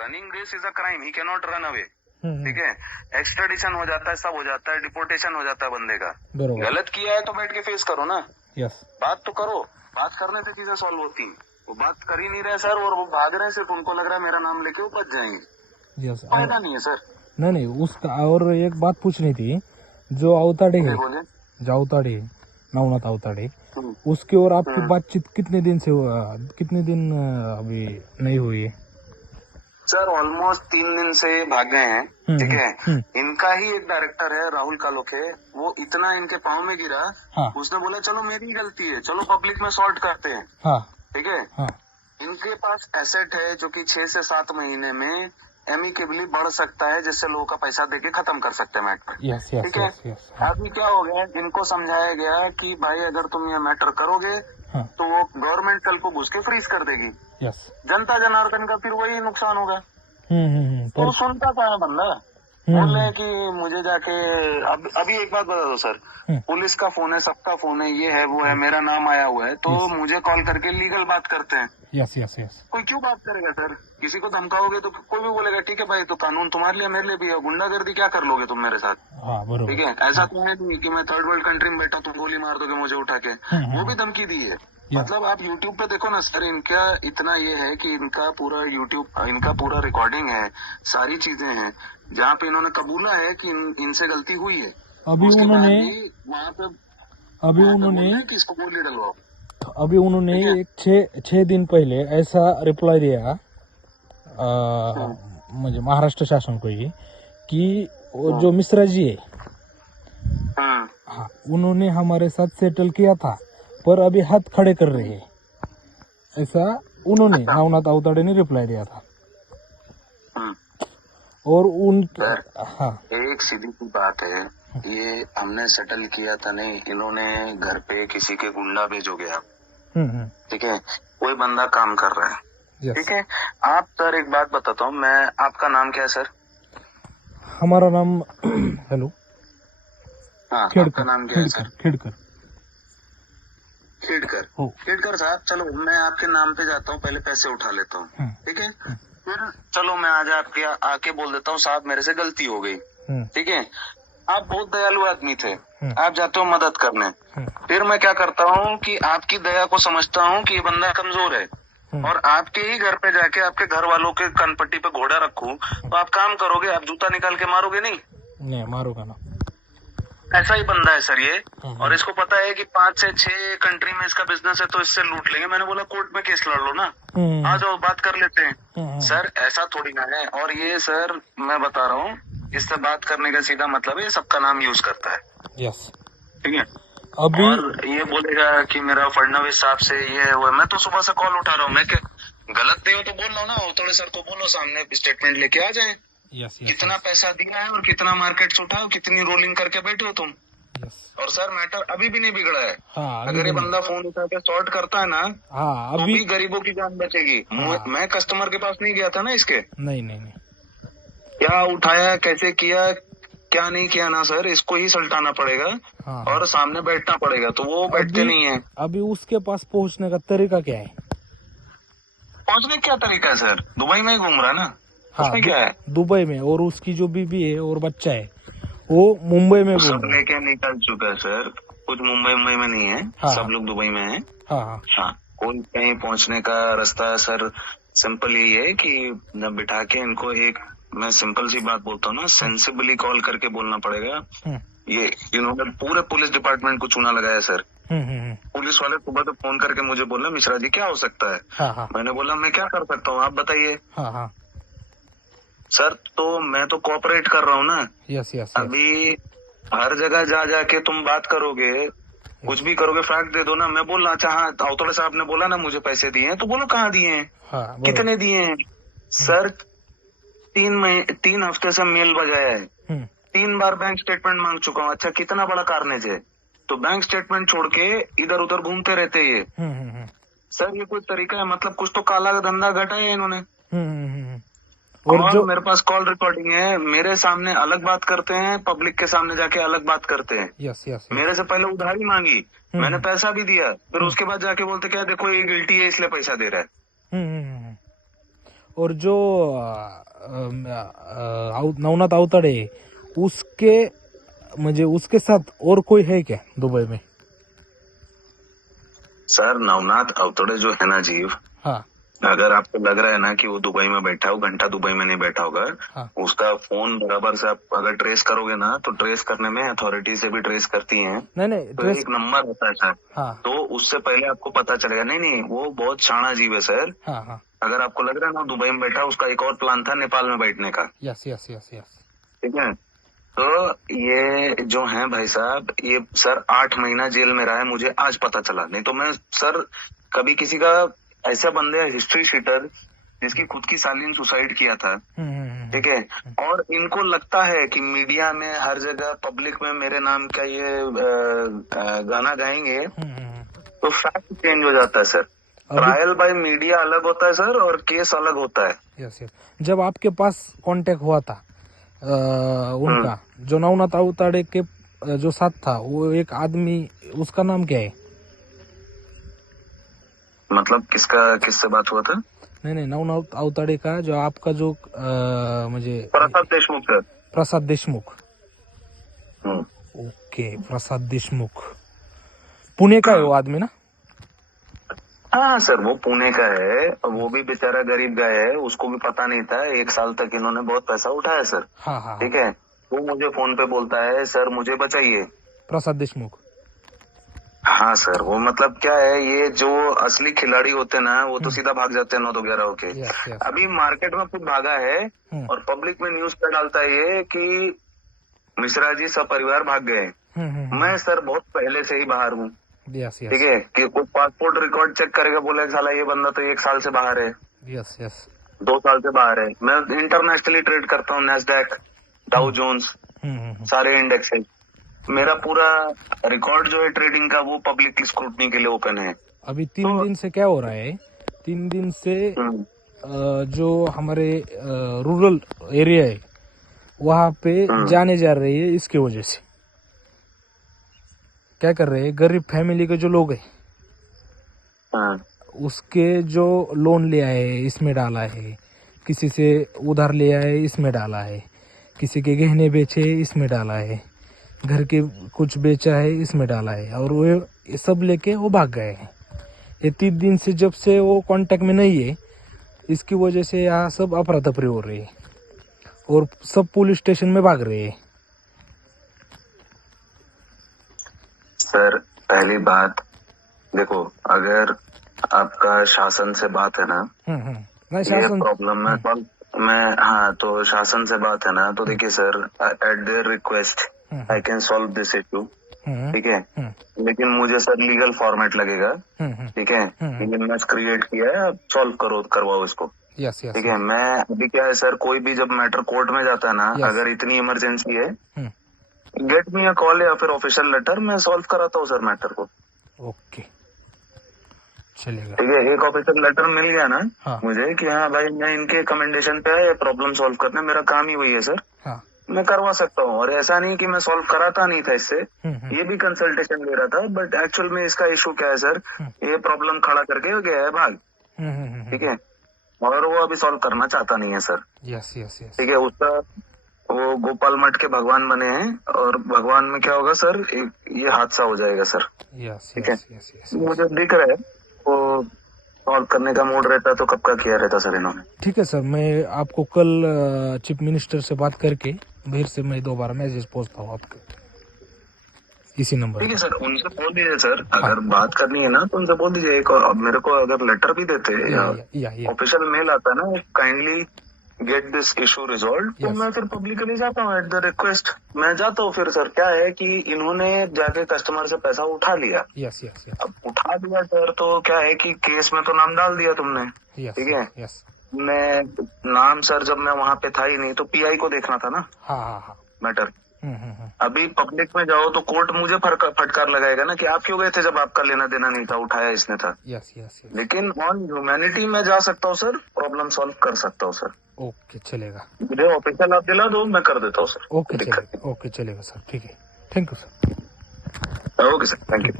Running race is a crime, he can not run away. ठीक है, extradition हो जाता है, सब हो जाता है, डिपोर्टेशन हो जाता है बंदे का। गलत किया है तो बैठ के फेस करो ना। यस, बात तो करो, बात करने से चीजें सॉल्व होती हैं। वो बात कर ही नहीं रहे सर, और वो भाग रहे हैं, सिर्फ उनको लग रहा है मेरा नाम लेके वो बच जाएंगे। यस, फायदा नहीं है सर। नहीं उसका। और एक बात पूछनी थी, जो अवताड़े है, जो अवताड़े नवनाथ अवताड़े, उसकी और आपकी बातचीत कितने दिन अभी नहीं हुई है? सर ऑलमोस्ट 3 दिन से भाग गए हैं। ठीक है, इनका ही एक डायरेक्टर है राहुल कालोखे, वो इतना इनके पाँव में गिरा। हाँ, उसने बोला चलो मेरी गलती है, चलो पब्लिक में सॉर्ट करते हैं। हाँ, ठीक है, हाँ, इनके पास एसेट है जो कि 6 से 7 महीने में एमिकेबली बढ़ सकता है, जिससे लोगों का पैसा देके खत्म कर सकते हैं मैटर। यस, यस, ठीक है, यस, यस, अभी क्या हो गया, इनको समझाया गया कि भाई अगर तुम ये मैटर करोगे हाँ, तो वो गवर्नमेंट कल को घुस के फ्रीज कर देगी। यस, जनता जनार्दन का फिर वही नुकसान होगा। तो सुनता कहाँ है बंदा। बोल रहे हैं कि मुझे जाके अभी एक बात बता दो सर, पुलिस का फोन है, सबका फोन है, ये है वो है, मेरा नाम आया हुआ है, तो मुझे कॉल करके लीगल बात करते हैं। Yes, yes, yes. कोई क्यों बात करेगा सर? किसी को धमकाओगे तो कोई भी बोलेगा ठीक है भाई, तो कानून तुम्हारे लिए मेरे लिए भी है, गुंडागर्दी क्या कर लोगे तुम मेरे साथ? हाँ, बरोबर। ठीक है, ऐसा तो है नहीं कि मैं थर्ड वर्ल्ड कंट्री में बैठा, तुम गोली मार दोगे मुझे उठा के। वो भी धमकी दी है। मतलब आप YouTube पे देखो ना सर, इनका इतना ये है कि इनका पूरा रिकॉर्डिंग है, सारी चीजें हैं, जहाँ पे इन्होंने कबूला है कि इनसे गलती हुई है। अभी उन्होंने वहाँ पे अभी इसको गोली डलवाओ। अभी उन्होंने एक 6 दिन पहले ऐसा रिप्लाई दिया मुझे महाराष्ट्र शासन को ही, कि जो मिश्रा जी है, हाँ, उन्होंने हमारे साथ सेटल किया था, पर अभी हाथ खड़े कर रहे हैं, ऐसा उन्होंने नवनाथ अवताड़े ने रिप्लाई दिया था। और हाँ, एक सीधी सी बात है, ये हमने सेटल किया था नहीं, इन्होंने घर पे किसी के गुंडा भेजोगे आप। ठीक है, कोई बंदा काम कर रहा है। ठीक है, आप सर एक बात बताता हूँ मैं, आपका नाम क्या है सर? हमारा नाम हेलो, हाँ, आपका नाम क्या है सर? खेड़कर साहब, चलो मैं आपके नाम पे जाता हूँ, पहले पैसे उठा लेता हूँ। ठीक है, फिर चलो मैं आज आपके आके बोल देता हूँ साहब मेरे से गलती हो गई। ठीक है, आप बहुत दयालु आदमी थे, आप जाते हो मदद करने। फिर मैं क्या करता हूँ कि आपकी दया को समझता हूँ कि ये बंदा कमजोर है, और आपके ही घर पे जाके आपके घर वालों के कनपट्टी पे घोड़ा रखूं, तो आप काम करोगे, आप जूता निकाल के मारोगे नहीं? मारूंगा ना। ऐसा ही बंदा है सर ये, और इसको पता है कि 5 से 6 कंट्री में इसका बिजनेस है, तो इससे लूट लेंगे। मैंने बोला कोर्ट में केस लड़ लो ना, आ जाओ बात कर लेते हैं। सर ऐसा थोड़ी ना है। और ये सर मैं बता रहा हूँ, इससे बात करने का सीधा मतलब है ये सबका नाम यूज करता है। यस, ठीक है, अभी और ये बोलेगा कि मेरा फडणवीस साहब से ये है वो है। मैं तो सुबह से कॉल उठा रहा हूँ, मैं गलत नहीं हो तो बोल रहा हूँ ना, थोड़े सर को बोलो सामने स्टेटमेंट लेके आ जाए। कितना पैसा दिया है और कितना मार्केट से उठा, कितनी रोलिंग करके बैठे हो तुम। और सर मैटर अभी भी नहीं बिगड़ा है। हाँ, अगर ये बंदा फोन उठा के सॉर्ट करता है ना, हाँ, तो भी गरीबों की जान बचेगी। हाँ, मैं कस्टमर के पास नहीं गया था ना इसके। नहीं, क्या उठाया, कैसे किया, क्या नहीं किया ना सर, इसको ही सल्टाना पड़ेगा। हाँ, और सामने बैठना पड़ेगा, तो वो बैठते नहीं है। अभी उसके पास पहुंचने का तरीका क्या है? पहुंचने का क्या तरीका है सर? दुबई में ही घूम रहा है ना। हाँ, उसमें क्या है? दुबई में, और उसकी जो बीबी है और बच्चा है वो मुंबई में सब लेके निकल चुका है सर। कुछ मुंबई में नहीं है। हाँ, सब लोग दुबई में है। हाँ, कोई कहीं पहुंचने का रास्ता सर सिंपल यही है कि बिठा के इनको मैं सिंपल सी बात बोलता हूँ ना, सेंसिबली कॉल करके बोलना पड़ेगा। ये इन्होंने पूरे पुलिस डिपार्टमेंट को चूना लगाया सर। पुलिस वाले सुबह तो फोन करके मुझे बोला मिश्रा जी क्या हो सकता है। हाँ, मैंने बोला मैं क्या कर सकता हूँ आप बताइए। सर तो मैं तो कोऑपरेट कर रहा हूँ ना। यस। अभी हर जगह जाके तुम बात करोगे, कुछ भी करोगे, फैक्ट दे दो ना। मैं बोलना अच्छा हाँ, अवताड़े साहब ने बोला ना मुझे पैसे दिए हैं, तो बोलो कहाँ दिए हैं। हाँ, कितने दिए हैं। सर 3 हफ्ते से मेल बजाया है, 3 बार बैंक स्टेटमेंट मांग चुका हूँ। अच्छा कितना बड़ा कार्नेज है, तो बैंक स्टेटमेंट छोड़ के इधर उधर घूमते रहते ये। सर ये कोई तरीका है? मतलब कुछ तो काला धंधा घटा है इन्होंने। और जो मेरे पास कॉल रिकॉर्डिंग है, मेरे सामने अलग बात करते हैं, पब्लिक के सामने जाके अलग बात करते हैं। यस। मेरे से पहले उधारी मांगी, मैंने पैसा भी दिया, फिर उसके बाद जाके बोलते क्या देखो ये गिल्टी है इसलिए पैसा दे रहा है। और जो नवनाथ अवताडे उसके म्हणजे उसके साथ और कोई है क्या दुबई में? सर नवनाथ अवतड़े जो है ना जीव, हाँ अगर आपको लग रहा है ना कि वो दुबई में बैठा है, वो घंटा दुबई में नहीं बैठा होगा। हाँ उसका फोन बराबर से आप अगर ट्रेस करोगे ना, तो ट्रेस करने में अथॉरिटी से भी ट्रेस करती हैं। नहीं तो ट्रेस, एक नंबर होता है सर, हाँ तो उससे पहले आपको पता चलेगा। नहीं, वो बहुत शाना जीव है सर। हाँ हाँ, अगर आपको लग रहा है ना दुबई में बैठा, उसका एक और प्लान था नेपाल में बैठने का। Yes yes yes yes. ठीक है, तो ये जो है भाई साहब, ये सर 8 महीना जेल में रहा है, मुझे आज पता चला। नहीं तो मैं सर कभी किसी का, ऐसा बंदे हिस्ट्री शीटर जिसकी खुद की साली ने सुसाइड किया था। ठीक है, और इनको लगता है कि मीडिया में हर जगह पब्लिक में मेरे नाम का ये गाना गाएंगे तो फैक्ट चेंज हो जाता है सर। ट्रायल बाय मीडिया अलग होता है सर, और केस अलग होता है। Yes yes. जब आपके पास कांटेक्ट हुआ था उनका, जो नवनाथ अवताडे के जो साथ था, वो एक आदमी, उसका नाम क्या है? मतलब किससे बात हुआ था? नहीं, नवनाथ अवताडे का जो आपका जो म्हणजे प्रसाद देशमुख सर। प्रसाद देशमुख। ओके, प्रसाद देशमुख पुणे का है वो आदमी ना? हाँ सर, वो पुणे का है। वो भी बेचारा गरीब गाय है, उसको भी पता नहीं था। 1 साल तक इन्होंने बहुत पैसा उठाया सर। हाँ हाँ, ठीक है, वो मुझे फोन पे बोलता है, सर मुझे बचाइए। प्रसाद देशमुख। हाँ सर, वो मतलब क्या है, ये जो असली खिलाड़ी होते हैं ना, वो तो सीधा भाग जाते हैं 9-11 होके। अभी मार्केट में खुद भागा है, और पब्लिक में न्यूज पे डालता है ये कि मिश्रा जी सब परिवार भाग गए। मैं सर बहुत पहले से ही बाहर हूँ। ठीक है, कि कोई पासपोर्ट रिकॉर्ड चेक करेगा, बोले साला ये बंदा तो 1 साल से बाहर है। Yes yes. 2 साल से बाहर है। मैं इंटरनेशनली ट्रेड करता हूँ, नैस्डैक, डाउ जोन्स, सारे इंडेक्स है। मेरा पूरा रिकॉर्ड जो है ट्रेडिंग का, वो पब्लिक स्क्रूटनी के लिए ओपन है। अभी 3 दिन से क्या हो रहा है, 3 दिन से जो हमारे रूरल एरिया है वहाँ पे जाने जा रही है। इसकी वजह से क्या कर रहे हैं, गरीब फैमिली के जो लोग हैं उसके जो लोन ले आए इसमें डाला है, किसी से उधार ले आए इसमें डाला है, किसी के गहने बेचे इसमें डाला है, घर के कुछ बेचा है इसमें डाला है, और वो ये सब लेके वो भाग गए हैं। ये 3 दिन से जब से वो कांटेक्ट में नहीं है, इसकी वजह से यहाँ सब अफरा तफरी हो रही है और सब पुलिस स्टेशन में भाग रहे हैं। सर पहली बात देखो, अगर आपका शासन से बात है ना, ये प्रॉब्लम में हाँ, तो शासन से बात है ना, तो देखिए sir, eight there request I can solve this issue. ठीक है, लेकिन मुझे सर लीगल फॉर्मेट लगेगा। ठीक है, मैं क्रिएट किया है, अब सॉल्व करवाओ इसको। ठीक है, मैं अभी क्या है सर, कोई भी जब मैटर कोर्ट में जाता है ना, अगर इतनी इमरजेंसी है, गेट मी अ कॉल या फिर ऑफिशियल लेटर, मैं सॉल्व कराता हूँ सर मैटर को। ओके, चलेगा। ठीक है, एक ऑफिशियल लेटर मिल गया ना मुझे कि हाँ भाई, मैं इनके कमेंडेशन पे है प्रॉब्लम सॉल्व करना, मेरा काम ही वही है सर। मैं करवा सकता हूँ, और ऐसा नहीं कि मैं सॉल्व कराता नहीं था इससे, ये भी कंसल्टेशन ले रहा था। बट एक्चुअल में इसका इशू क्या है सर, ये प्रॉब्लम खड़ा करके गया है भाग। ठीक है, और वो अभी सॉल्व करना चाहता नहीं है सर। Yes yes yes. ठीक है, उसका वो गोपाल मठ के भगवान बने हैं, और भगवान में क्या होगा सर, ये हादसा हो जाएगा सर। ठीक है, मुझे दिख रहा है वो सॉल्व करने का मूड रहता तो कब का किया रहता सर इन्होंने। ठीक है सर, मैं आपको कल चीफ मिनिस्टर से बात करके फिर से मैं दोबारा मैसेज पहुंचता हूँ आपके इसी नंबर। ठीक है सर, उनसे बोल दीजिए सर, अगर बात करनी है ना तो उनसे बोल दीजिए। मेरे को अगर लेटर भी देते या ऑफिशियल मेल आता है ना, kindly get this issue resolve, तो मैं फिर पब्लिकली जाता हूँ एट द रिक्वेस्ट। मैं जाता हूँ फिर सर। क्या है कि इन्होंने जाके कस्टमर से पैसा उठा लिया। Yes yes. अब उठा दिया सर, तो क्या है कि केस में तो नाम डाल दिया तुमने। ठीक है, मैं नाम सर जब मैं वहाँ पे था ही नहीं, तो पीआई को देखना था ना मैटर। अभी पब्लिक में जाओ तो कोर्ट मुझे फटकार लगाएगा ना कि आप क्यों गए थे जब आपका लेना देना नहीं था, उठाया इसने था। लेकिन ऑन ह्यूमैनिटी में जा सकता हूँ सर, प्रॉब्लम सॉल्व कर सकता हूँ सर। ओके, चलेगा। मुझे ऑफिशियल आप दिला दो, मैं कर देता हूँ सर। ओके चलेगा सर, ठीक है। Thank you sir. Okay sir, thank you.